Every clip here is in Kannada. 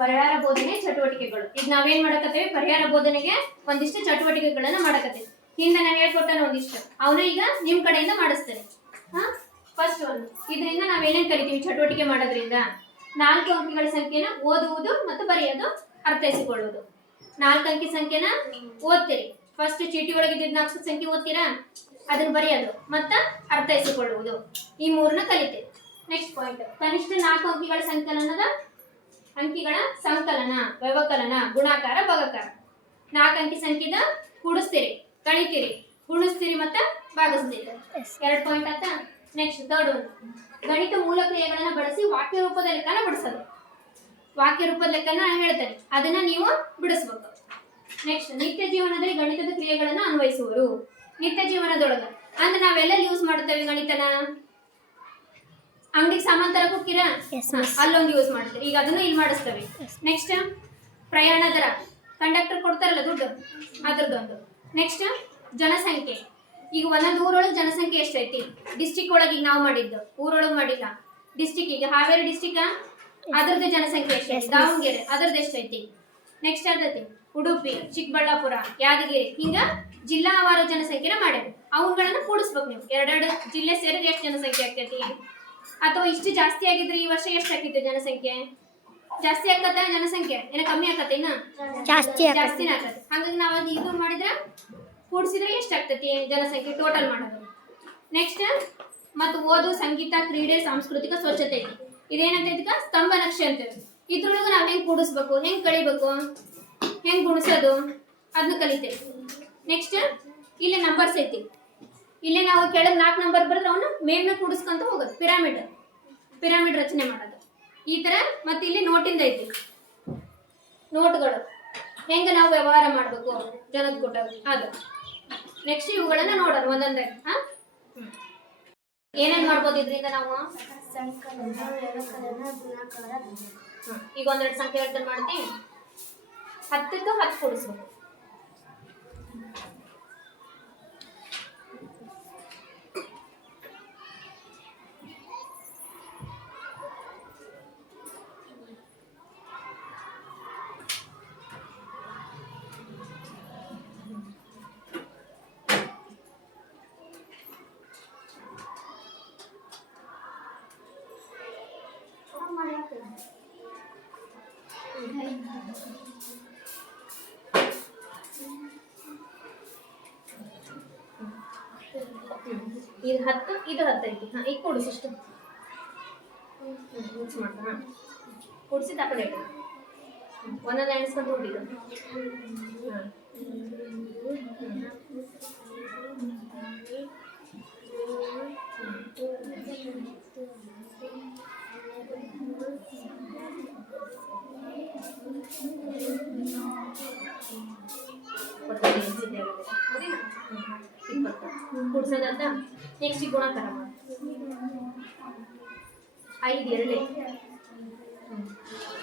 ಪರಿಹಾರ ಬೋಧನೆ ಚಟುವಟಿಕೆಗಳು. ಈಗ ನಾವೇನ್ ಮಾಡಕತ್ತೇವೆ, ಪರಿಹಾರ ಬೋಧನೆಗೆ ಒಂದಿಷ್ಟು ಚಟುವಟಿಕೆಗಳನ್ನ ಮಾಡಕತ್ತೇವೆ. ಹಿಂದೆ ನಾನು ಹೇಳ್ಕೊಟ್ಟಾನ ಒಂದಿಷ್ಟು, ಅವನು ಈಗ ನಿಮ್ ಕಡೆಯಿಂದ ಮಾಡಿಸ್ತೇನೆ. ಫಸ್ಟ್ ಒಂದು ಇದರಿಂದ ನಾವೇನೇನ್ ಕಲಿತೀವಿ ಚಟುವಟಿಕೆ ಮಾಡೋದ್ರಿಂದ? 4 ಅಂಕಿಗಳ ಸಂಖ್ಯೆನ ಓದುವುದು ಮತ್ತು ಬರೆಯೋದು, ಅರ್ಥೈಸಿಕೊಳ್ಳುವುದು. 4 ಅಂಕಿ ಸಂಖ್ಯೆನ ಓದ್ತೀರಿ. ಫಸ್ಟ್ ಚೀಟಿ ಒಳಗಿದ್ದ 4 ಸಂಖ್ಯೆ ಓದ್ತೀರಾ, ಅದನ್ನ ಬರೆಯೋದು ಮತ್ತ ಅರ್ಥೈಸಿಕೊಳ್ಳುವುದು. ಈ 3ನ ಕಲಿತೀರಿ. ನೆಕ್ಸ್ಟ್ ಪಾಯಿಂಟ್, ಕನಿಷ್ಠ 4 ಅಂಕಿಗಳ ಸಂಕಲನ, ವ್ಯವಕಲನ, ಗುಣಾಕಾರ, ಭಾಗಾಕಾರ. 4 ಅಂಕಿ ಸಂಖ್ಯೆದ ಕೂಡಿಸ್ತೀರಿ, ಕಳಿತೀರಿ, ಗುಣಿಸ್ತೀರಿ ಮತ್ತೆ ಭಾಗಿಸ್ತೀರಿ. 2 ಪಾಯಿಂಟ್ ಆಯ್ತಾ? ನೆಕ್ಸ್ಟ್ ಥರ್ಡ್ ಒಂದು, ಗಣಿತ ಮೂಲ ಕ್ರಿಯೆಗಳನ್ನ ಬಳಸಿ ವಾಕ್ಯ ರೂಪದ ಲೆಕ್ಕನ ಬಿಡಿಸೋದು. ವಾಕ್ಯ ರೂಪದ ಲೆಕ್ಕನ ಹೇಳ್ತೇನೆ, ಅದನ್ನ ನೀವು ಬಿಡಿಸ್ಬೇಕು. ನೆಕ್ಸ್ಟ್, ನಿತ್ಯ ಜೀವನದಲ್ಲಿ ಗಣಿತದ ಕ್ರಿಯೆಗಳನ್ನ ಅನ್ವಯಿಸುವರು. ನಿತ್ಯ ಜೀವನದೊಳಗ ಅಂದ್ರೆ ನಾವೆಲ್ಲ ಯೂಸ್ ಮಾಡ್ತೇವೆ ಗಣಿತನ. ಅಂಗಡಿಗೆ ಸಾಮಾನು ತರಕ್ ಹೋಗ್ತೀರಾ, ಅಲ್ಲೊಂದು ಯೂಸ್ ಮಾಡ್ತೀರಿ, ಈಗ ಅದನ್ನು ಇಲ್ಲಿ ಮಾಡಿಸ್ತೇವೆ. ನೆಕ್ಸ್ಟ್, ಪ್ರಯಾಣ ದರ, ಕಂಡಕ್ಟರ್ ಕೊಡ್ತಾರಲ್ಲ ದುಡ್ಡು, ಅದ್ರದ್ದೊಂದು. ನೆಕ್ಸ್ಟ್, ಜನಸಂಖ್ಯೆ. ಈಗ ಒಂದೊಂದು ಊರೊಳಗೆ ಜನಸಂಖ್ಯೆ ಎಷ್ಟೈತಿ, ಡಿಸ್ಟಿಕ್ ಒಳಗೆ ಈಗ ನಾವು ಮಾಡಿದ್ದು, ಊರೊಳಗೆ ಮಾಡಿಲ್ಲ. ಡಿಸ್ಟಿಕ್ ಈಗ ಹಾವೇರಿ ಡಿಸ್ಟಿಕ್, ಅದ್ರದ್ದು ಜನಸಂಖ್ಯೆ ಎಷ್ಟೈತಿ, ದಾವಣಗೆರೆ ಅದ್ರದ್ದು ಎಷ್ಟೈತಿ. ನೆಕ್ಸ್ಟ್ ಅದೈತಿ ಉಡುಪಿ, ಚಿಕ್ಕಬಳ್ಳಾಪುರ, ಯಾದಗಿರಿ, ಹಿಂಗ ಜಿಲ್ಲಾವಾರು ಜನಸಂಖ್ಯೆನ ಮಾಡ್ಯಾರ. ಅವುಗಳನ್ನ ಕೂಡಿಸ್ಬೇಕು ನೀವು. 2 ಜಿಲ್ಲೆ ಸೇರಿದ್ರೆ ಎಷ್ಟು ಜನಸಂಖ್ಯೆ ಆಗ್ತೈತಿ? ಅಥವಾ ಇಷ್ಟು ಜಾಸ್ತಿ ಆಗಿದ್ರೆ ಈ ವರ್ಷ ಎಷ್ಟು ಆಗ್ತೈತಿ ಜನಸಂಖ್ಯೆ? ಜಾಸ್ತಿ ಆಗತ್ತ ಜನಸಂಖ್ಯೆ, ಏನ ಕಮ್ಮಿ ಆಗತ್ತೆ? ಇನ್ನ ಜಾಸ್ತಿನೇ ಆಗತ್ತೆ. ಹಾಗಾಗಿ ನಾವು ಅದು ಇದು ಮಾಡಿದ್ರೆ ಕೂಡಿಸಿದ್ರೆ ಎಷ್ಟಾಗ್ತೈತಿ ಜನಸಂಖ್ಯೆ ಟೋಟಲ್ ಮಾಡೋದು. ನೆಕ್ಸ್ಟ್, ಮತ್ತು ಓದು, ಸಂಗೀತ, ಕ್ರೀಡೆ, ಸಾಂಸ್ಕೃತಿಕ, ಸ್ವಚ್ಛತೆ ಐತಿ. ಇದೇನಂತ ಸ್ತಂಭ ನಕ್ಷೆ ಅಂತೇಳಿ. ಇದ್ರೊಳಗೆ ನಾವು ಹೆಂಗ್ ಕೂಡಿಸ್ಬೇಕು, ಹೆಂಗ್ ಕಳಿಬೇಕು, ಹೆಂಗ್ ಗುಣಿಸೋದು ಅದನ್ನ ಕಲಿತೇವೆ. ನೆಕ್ಸ್ಟ್, ಇಲ್ಲಿ ನಂಬರ್ಸ್ ಐತಿ. ಇಲ್ಲಿ ನಾವು ಕೆಳಗೆ 4 ನಂಬರ್ ಬರೆದ್ರೆ ಅವನು ಮೇಲ್ಮೇ ಕೂಡಿಸ್ಕೊಂತ ಹೋಗೋದು, ಪಿರಾಮಿಡ್ ರಚನೆ ಮಾಡೋದು ಈ ತರ. ಮತ್ತೆ ಇಲ್ಲಿ ನೋಟಿಂದ ಐತಿ, ನೋಟ್ಗಳು ಹೆಂಗ ನಾವು ವ್ಯವಹಾರ ಮಾಡ್ಬೇಕು ಜನದ ಕೂಟ ಅದು. ನೆಕ್ಸ್ಟ್, ಇವುಗಳನ್ನ ನೋಡೋಣ ಒಂದೊಂದಾಗಿ. ಏನೇನ್ ಮಾಡ್ಬೋದು ಇದರಿಂದ ನಾವು? ಸಂಕಲನ, ವ್ಯವಕಲನ, ಗುಣಾಕಾರ. ಈಗ 1-2 ಸಂಖ್ಯೆ ಹೇಳ್ತಾನೆ ಮಾಡ್ತೀನಿ. 10ಕ್ಕೆ 10 ಕೂಡಿಸ್ಬೇಕು. ಇದು 10, ಇದು 10 ಐತಿ. ಈಗ ಕೂಡಿಸಿಷ್ಟು ಮಿಕ್ಸ್ ಮಾಡ್ತಾ ಕೂಡಿಸಿದ ಆ ಕಡೆ ಒಂದೊಂದು ಎಣಿಸ್ಕೊಂಡು ಹೋಗಿದ್ದು. ಕೂಡ್ಸೋದಂತ. ನೆಕ್ಸ್ಟ್ ಗುಣಾಕಾರ ಮಾಡಿ 5 ಎರಳೆ.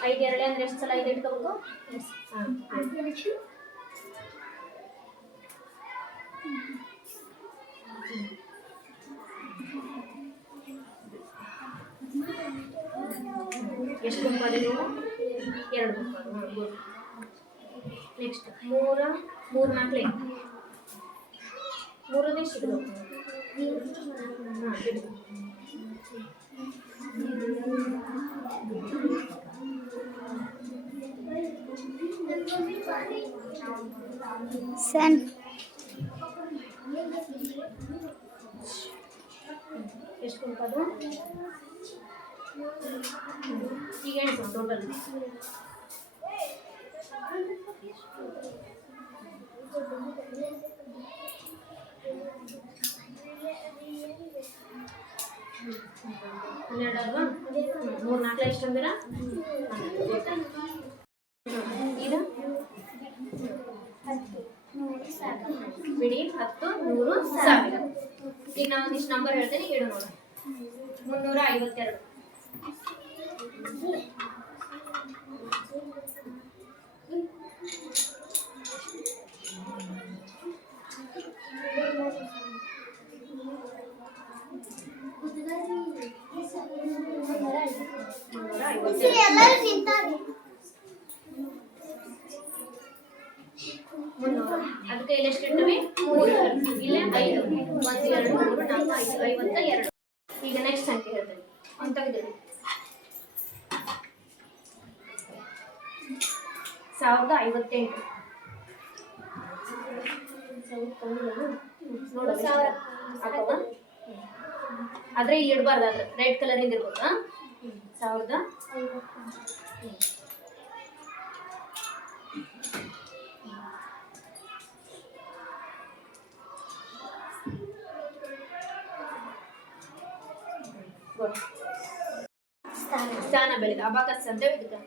5 ಎರಳೆ ಅಂದ್ರೆ ಎಷ್ಟು ಸಲ 5 ಇಟ್ಕೋಬೇಕು? ಎಷ್ಟು ಗುಂಪಾದೆ ನೀವು? 2 ಗುಂಪಾದು. ನೆಕ್ಸ್ಟ್ 3 4 3 ಸಿಗಬೇಕು. ಸನ್ ಎಷ್ಟು ಗುಂಪದು? ಈಗ ಎಣಿಸು ಟೋಟಲ್. ಹನ್ನೆರಡು ಅಲ್ವಾ? 3 4 ಎಷ್ಟು ಅಂದಿರ? ಇದು ಬಿಡಿ 10 100 1000. ಈಗ ನಾನು ಒಂದಿಷ್ಟು ನಂಬರ್ ಹೇಳ್ತೇನೆ, ಹೇಳು ನೋಡು. 352. 300. ಅದಕ್ಕೆ ಇಲ್ಲಿ ಎಷ್ಟು ಇರ್ತವೆ? 3 ಇಲ್ಲೇ 5 1 2 3 4 5 52. ಈಗ ನೆಕ್ಸ್ಟ್ ಸಂಖ್ಯೆ ಹೇಳ್ತೇವೆ ಅಂತ ತೆಗೆದಿಡಿ 1058. ಆದ್ರೆ ಇಲ್ಲಿ ಇಡಬಾರ್ದು, ಆದ್ರೆ ರೆಡ್ ಕಲರ್ ಇಂದ ಇರ್ಬೋದು. 1000 ಸ್ಥಾನ ಬೆಳೆದ ಅಬಾಕಸ್ ಅಂತ ಇದಕ್ಕೆ.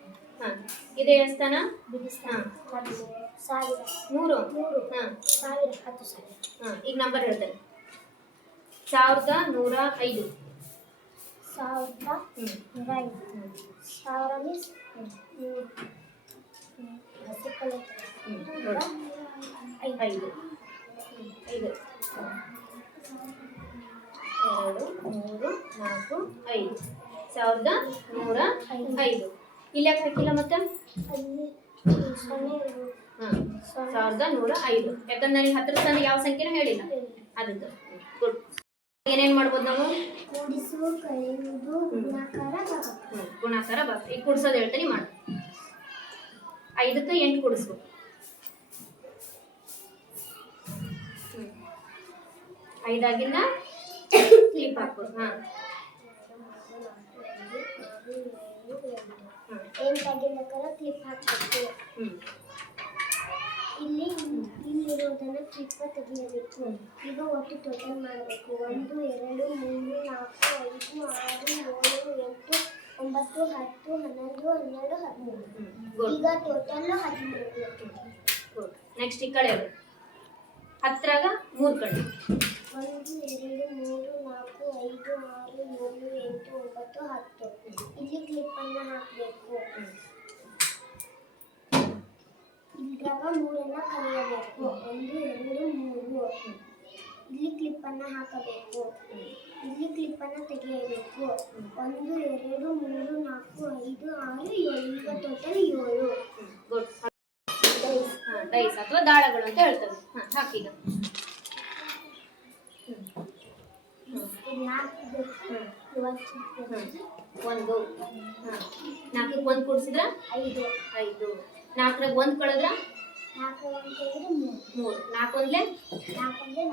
ಇದೇ ಸ್ಥಾನ 100. ಈಗ ನಂಬರ್ ಹೇಳ್ತೇನೆ 1105. 1105. ಇಲ್ಲಿ ಯಾಕೆ ಹಾಕಿಲ್ಲ ಮತ್ತೆ? 1105 ಯಾಕಂದ್ರೆ ನನಗೆ 10 ಸ್ಥಾನ ಯಾವ ಸಂಖ್ಯೆನೂ ಹೇಳಿಲ್ಲ ಅದಕ್ಕೆ. ಗುಡ್. ಏನೇನ್ ಮಾಡ್ಬೋದು ನಾವು? ಗುಣಾಕಾರ ಭಾಗ. ಈಗ ಕೂಡ್ಸೋದು ಹೇಳ್ತೀನಿ ಮಾಡಿ. 5ಕ್ಕೆ 8 ಕೂಡಿಸ್ಬೇಕು. 5 ಆಗಿಂದ ಕ್ಲಿಪ್ ಹಾಕ್ಬೋದು. 8 ಆಗಿಂದ ಕ್ಲಿಪ್ ಹಾಕಬೇಕು. ಇಲ್ಲಿರೋದನ್ನ ಕ್ಲಿಪ್ ತೆಗೆಯಬೇಕು. ಈಗ ಒಟ್ಟು ಟೋಟಲ್ ಮಾಡಬೇಕು. 1 2 3 4 5 6 7 8 9 10 11 12 13. ಈಗ ಟೋಟಲ್ 13. ನೆಕ್ಸ್ಟ್ ಈ ಕಡೆ 10ರಾಗ 3 ಕಡೆ 1 2 3 4 5 6 7 8 9 10. ಇಲ್ಲಿ ಕ್ಲಿಪ್ ಅನ್ನು ಹಾಕಬೇಕು. ಇದ್ರಾಗ 3 ಕಲಿಯಬೇಕು. 1 2 3. ಇಲ್ಲಿ ಕ್ಲಿಪ್ ಅನ್ನು ಹಾಕಬೇಕು. ಇಲ್ಲಿ ಕ್ಲಿಪ್ ಅನ್ನು ತೆಗೆಯಬೇಕು. 1 2 3 4 5 6 7. ಈಗ ಟೋಟಲ್ 7. ಗುಡ್. ಡೈಸ್ ಅಥವಾ ದಾಳಗಳು ಅಂತ ಹೇಳ್ತೇವೆ. ಹಾಕೀಗ 1 4ಕ್ಕೆ 1 ಕೂಡಿಸಿದ್ರ 5. 4ರಾಗ 1 ಕಳೆದ್ರ 3. 4 ಒಂದ್ಲೆ 4.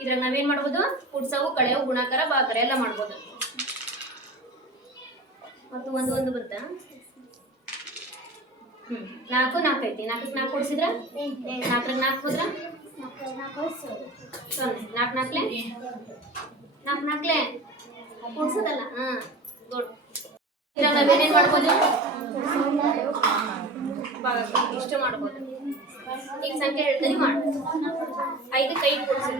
ಇದ್ರಾಗ ನಾವೇನ್ ಮಾಡ್ಬೋದು? ಕೂಡ್ಸವು, ಕಳೆಯವು, ಗುಣಾಕಾರ, ಭಾಗಾಕಾರ ಎಲ್ಲ ಮಾಡ್ಬೋದು. ಮತ್ತು 1 1 ಬಂತ. 4 4 ಐತಿ. 4ಕ್ಕೆ 4 ಕೂಡಿಸಿದ್ರ 4ರಾಗ 4 ಹೋದ್ರ 0. 4 4ಲೆ 4 4ಲೆ ಕೂಡ್ಸೋದಲ್ಲ. ಗುಡ್. ಇದ್ರಾಗ ನಾವೇನೇನ್ ಮಾಡ್ಬೋದು? ಭಾಗಾಕಾರ ಇಷ್ಟು ಮಾಡ್ಬೋದು. ಈಗ ಸಂಖ್ಯೆ ಹೇಳ್ತೀನಿ ಮಾಡಿ. 5ಕ್ಕೆ 5 ಕೂಡಿಸಿ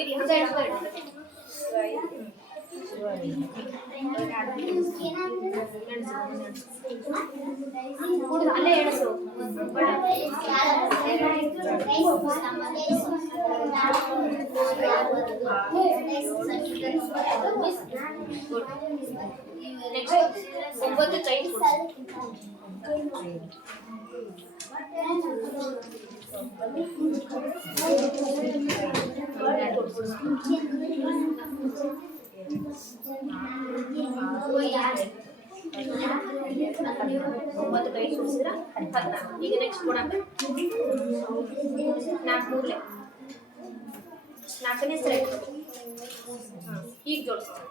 ಇರ್ಲಿ ಹಂಗ ಅಲ್ಲೇ ಎಣಸು. ನೆಕ್ಸ್ಟ್ 9ಕ್ಕೆ 5 ಕೂಡಿಸಿದ್ರ 14. ಈಗ ನೆಕ್ಸ್ಟ್ ಗುಣಾಕಾರ 4 3 4ನೇ ಸರಿ. ಈಗ ಜೋಡಿಸ್ತೀವಿ.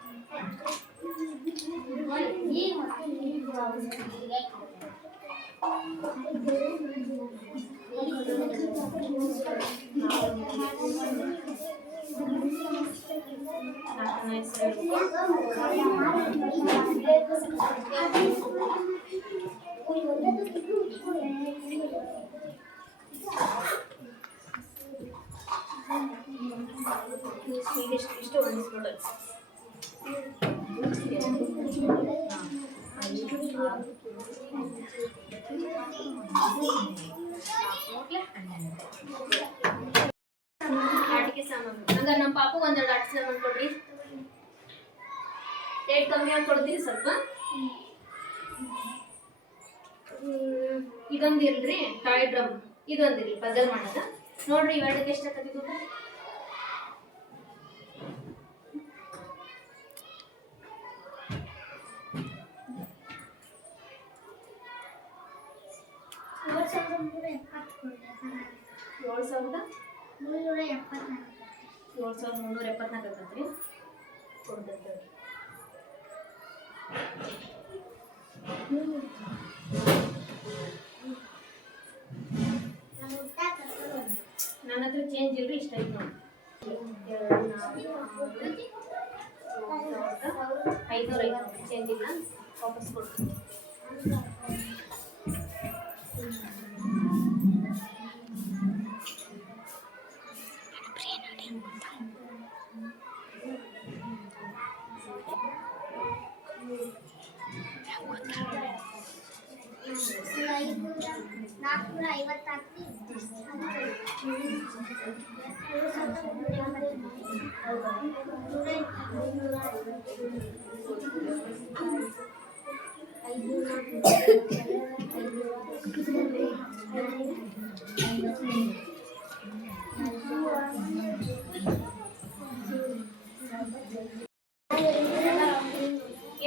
ಇಷ್ಟು ಒಂದು ಆಟಿಕೆ ಸಾಮಾನು ಹಂಗ ನಮ್ಮ ಪಾಪು ಒಂದೆರಡು ಆಟಿಕೆ ಸಾಮಾನು ಕೊಡ್ರಿ. ರೇಟ್ ಕಮ್ಮಿ ಆಗಿ ಕೊಡ್ತೀರಿ ಸ್ವಲ್ಪ. ಇದೊಂದು ಇಲ್ರಿ ಟಾಯ್ ಡ್ರಮ್, ಇದೊಂದಿರಲಿ ಪಜಲ್ ಮಾಡೋದ ನೋಡ್ರಿ. ಇವೆರಡಕ್ಕೆ ಎಷ್ಟಾಗತ್ತೆ ದುಡ್ಡು? $7,374 ಆಗತ್ರಿ. ಕೊಡ್ತೇವೆ ನನ್ನ ಹತ್ರ ಚೇಂಜ್ ಇಲ್ರಿ, ಇಷ್ಟ ಐತೆ ನೋಡಿ. 500 ಚೇಂಜ್ ಇಲ್ಲ, ವಾಪಸ್ ಕೊಡ್ತೀನಿ.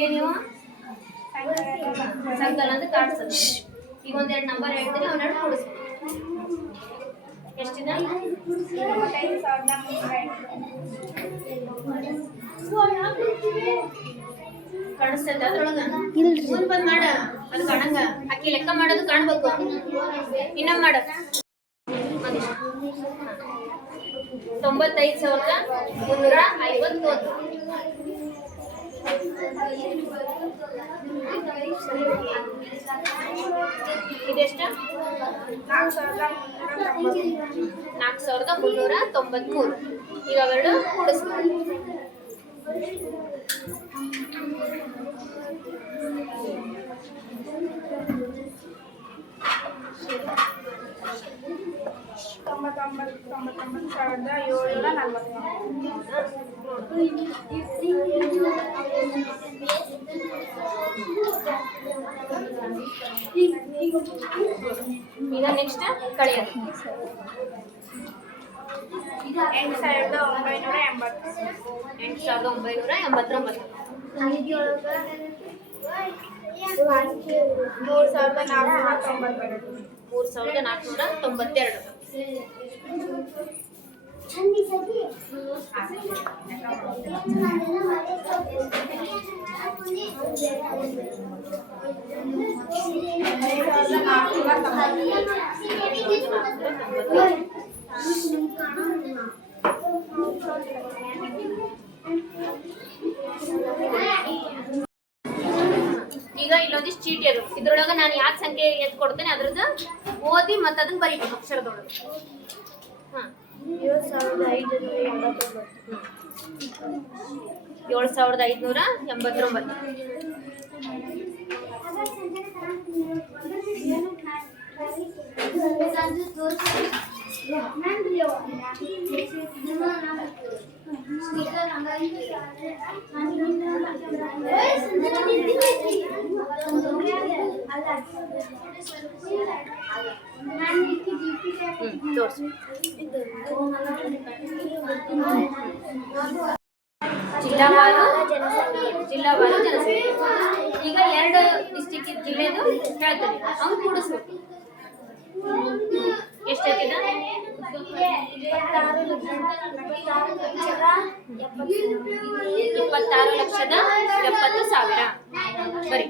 ಏನು ಸಂಕಲ ಅಂತ ಕಾಡ್ಸೋದು. ಈಗ ಒಂದೆರಡು ನಂಬರ್ ಹೇಳ್ತೀನಿ, ಅವನ್ನೆರಡು ಕೊಡಿಸ್ಬೇಕು. ಎಷ್ಟಿದೆ? ಕಾಣಿಸ್ತೈತೆ ಅದ್ರೊಳಗ? ಮುಂದ್ ಬಂದ್ ಮಾಡ, ಅದು ಕಾಣಂಗ. ಅಕ್ಕಿ ಲೆಕ್ಕ ಮಾಡೋದು ಕಾಣ್ಬೇಕು. ಇನ್ನೊಮ್ಮೆ ಮಾಡ. 95,350. ಇದೆಷ್ಟ? 4,393. ಈಗ ಅವೆರಡು ಕೂಡಿಸ್ಬೇಕು. ಈಗ ನೆಕ್ಸ್ಟ್ ಕಳೆಯೋದು. 8,989. 3,492. ಈಗ ಇಲ್ಲೊಂದಿಷ್ಟು ಚೀಟಿ ಅದು, ಇದ್ರೊಳಗ ನಾನು ಯಾಕೆ ಸಂಖ್ಯೆ ಎದ್ದು ಕೊಡ್ತೇನೆ ಅದ್ರದ್ದು ಓದಿ ಮತ್ತೆ ಅದನ್ನ ಬರೀಬೇಕು ಅಕ್ಷರದೊಳಗೆ. 7,589. ಜಿಲ್ಲಾವಾರು ಜನಸಂಖ್ಯೆ. ಈಗ 2 ಡಿಸ್ಟಿಕ್ ಜಿಲ್ಲೆದು ಹೇಳ್ತೇನೆ, ಅವ್ನು ಕೂಡಿಸ್ಬೇಕು. ಎಷ್ಟೈತಿದ? 26,70,000. ಬರೀ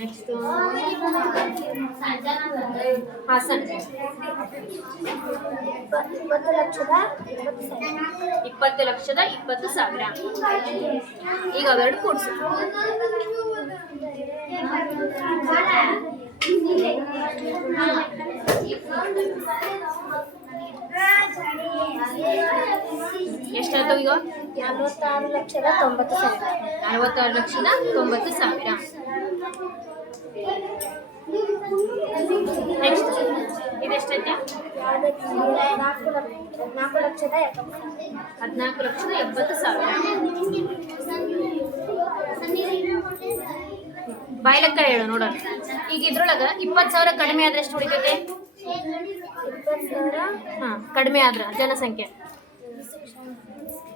ನೆಕ್ಸ್ಟ್ ಹಾಸನ್ 20,20,000. ಈಗ ಅವೆರಡು ಕೂಡಿಸು. ಎಷ್ಟಾಯ್ತು ಈಗ? 46,90,000. 46,90,000. ನೆಕ್ಸ್ಟ್ ಇದೆಷ್ಟೈತೆ? 14,70,000. ಬಾಯ್ ಲೆಕ್ಕ ಹೇಳು ನೋಡೋಣ. ಈಗ ಇದ್ರೊಳಗೆ 20,000 ಕಡಿಮೆ ಆದ್ರೆ ಎಷ್ಟು ಉಳಿತೈತೆ? ಕಡಿಮೆ ಆದ್ರೆ ಜನಸಂಖ್ಯೆ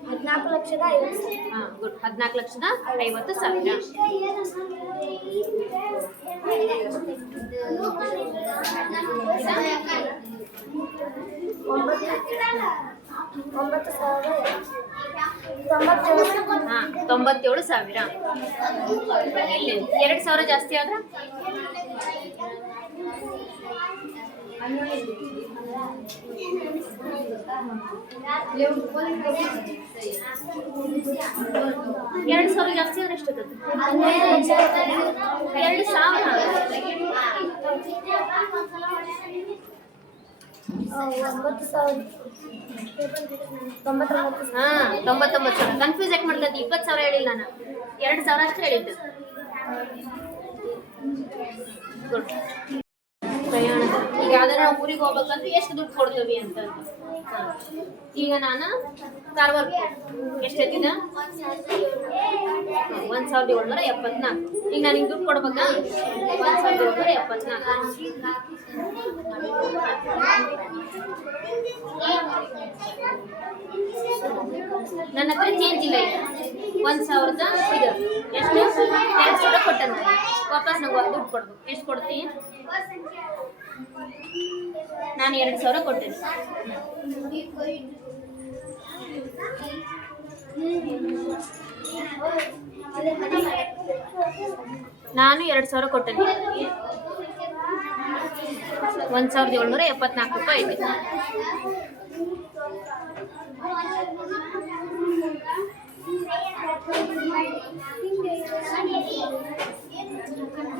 14,50,000. ಗುಡ್. 14,50,000. ಹಾ, 97,000. ಇಲ್ಲಿ 2,000 ಜಾಸ್ತಿ ಆದ್ರೆ 2,000 ಜಾಸ್ತಿ ಆದ್ರೆ ಎಷ್ಟು? 99,000. ಕನ್ಫ್ಯೂಸ್ ಯಾಕೆ ಮಾಡ್ತದೆ? 20,000 ಹೇಳಿಲ್ಲ ನಾನು, 2,000 ಅಷ್ಟು ಹೇಳಿದ್ದು. ಗುಡ್. ಪ್ರಯಾಣ ಈಗ ಯಾವ್ದಾರ ನಾವು ಊರಿಗೆ ಹೋಗ್ಬೇಕಂದ್ರೆ ಎಷ್ಟು ದುಡ್ಡು ಕೊಡ್ತೀವಿ ಅಂತ. ಈಗ ನಾನು ಕಾರವಾರ ಎಷ್ಟೈತಿದ? 1,774. ಈಗ ನಾನು ದುಡ್ಡು ಕೊಡ್ಬೇಕಾ? 1,774. ನನ್ನ ಹತ್ರ ಚೇಂಜ್ ಇಲ್ಲ. ಈಗ 1,000 ಇದು ಎಷ್ಟು? 2,000 ಕೊಟ್ಟನ. ವಾಪಸ್ ನಂಗೆ ದುಡ್ಡು ಕೊಡ್ಬೇಕು. ಎಷ್ಟು ಕೊಡ್ತೀನಿ? ನಾನು 2,000 ಕೊಟ್ಟೇನೆ. ನಾನು 2,000 ಕೊಟ್ಟೇನೆ. 1,774 ರೂಪಾಯಿ ಐತಿ. $236 ಕೊಡು.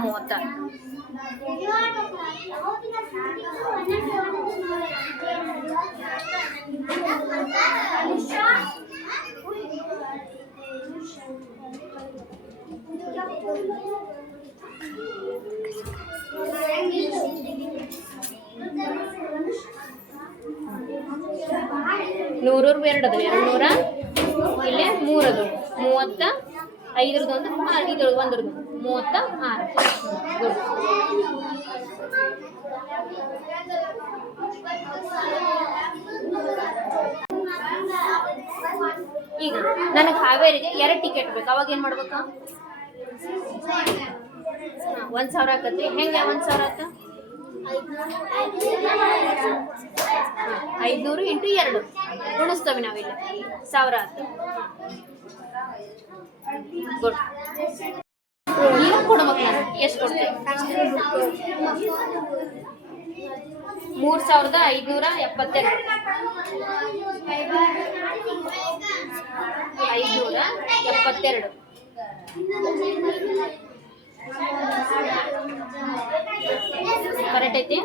236. ನೂರು 2 ಅದಾವೆ. 200 ಇಲ್ಲೇ 3 ಅದು 35 ಒಂದು 1 36. ಗುಡ್. ಈಗ ನನಗೆ ಹಾವೇರಿಗೆ 2 ಟಿಕೆಟ್ ಬೇಕು. ಅವಾಗ ಏನು ಮಾಡ್ಬೇಕು? 1,000 ಆಕತಿ. ಹೆಂಗೆ 1,000 ಆತ? 500 × 2 ಗುಣಿಸ್ತೇವೆ ನಾವಿಲ್ಲಿ. 1,000 ಆಯ್ತು. ಗುಡ್. ಈಗ ಕೊಡ್ಬೇಕು ನಾನು. ಎಷ್ಟು ಕೊಡ್ತೇವೆ? 3,572. 572. ಕರೆಕ್ಟ್ ಐತಿ?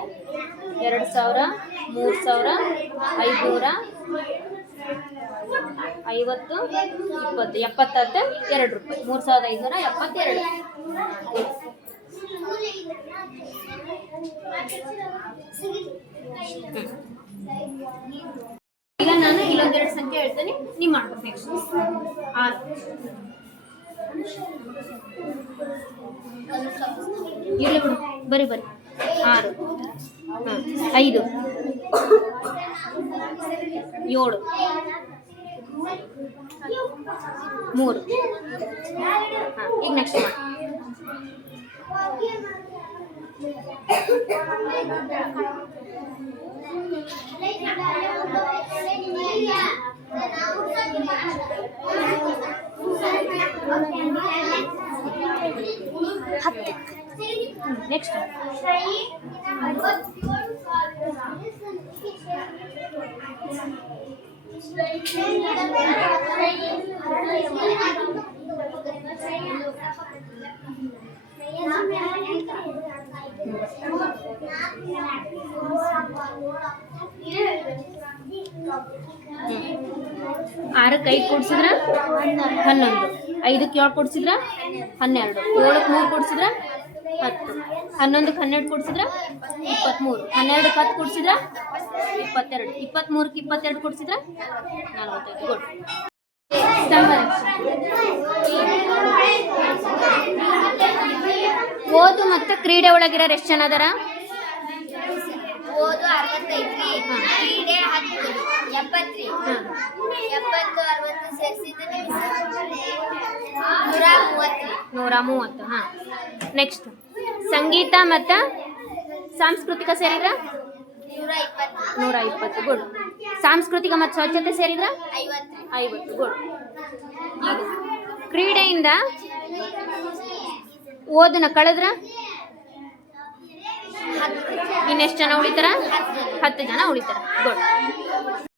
2,000, 3,000, 500, 50, 20, 72 ರೂಪಾಯಿ. 3,572. ಈಗ ನಾನು ಇಲ್ಲೊಂದೆರಡು ಸಂಖ್ಯೆ ಹೇಳ್ತೇನೆ, ನೀವು ಮಾಡ್ಬೇಕು. ನೆಕ್ಸ್ಟ್ 6 ಇರಲಿ ಬಿಡು. ಬರೀ 6 5 7 3. ಈಗ ನೆಕ್ಸ್ಟ್ ಮಾಡಿ. ನೆಕ್ಸ್ಟ್ ಆರಕ್ಕೆ 5 ಕೂಡಿಸಿದ್ರ 11, 5ಕ್ಕೆ 7 ಕೂಡಿಸಿದ್ರ 12, 7ಕ್ಕೆ 3 ಕೂಡಿಸಿದ್ರ 10, 11ಕ್ಕೆ 12 ಕೂಡಿಸಿದ್ರ 23, 12ಕ್ಕೆ 10 ಕೂಡಿಸಿದ್ರ 22, 23ಕ್ಕೆ 22 ಕೂಡಿಸಿದ್ರ 45. ಗುಡ್. ಓದು ಮತ್ತು ಕ್ರೀಡೆ ಒಳಗಿರೋ ಎಷ್ಟು ಜನ ಅದಾರ? ಓದು 65 ಕ್ರೀಡೆ 10 70 70 60 ಸೇರಿಸಿದ್ರೆ 130. ಹಾಂ. ನೆಕ್ಸ್ಟ್ ಸಂಗೀತ ಮತ್ತು ಸಾಂಸ್ಕೃತಿಕ ಸೇರಿದ್ರ 120. ಗುಡ್. ಸಾಂಸ್ಕೃತಿಕ ಮತ್ತು ಸ್ವಚ್ಛತೆ ಸೇರಿದ್ರ 50. ಗುಡ್. ಈಗ ಕ್ರೀಡೆಯಿಂದ ಓದನ್ನ ಕಳೆದ್ರ ಇನ್ನೆಷ್ಟು ಜನ ಉಳಿತಾರ? 10 ಜನ ಉಳಿತಾರ. ಗುಡ್.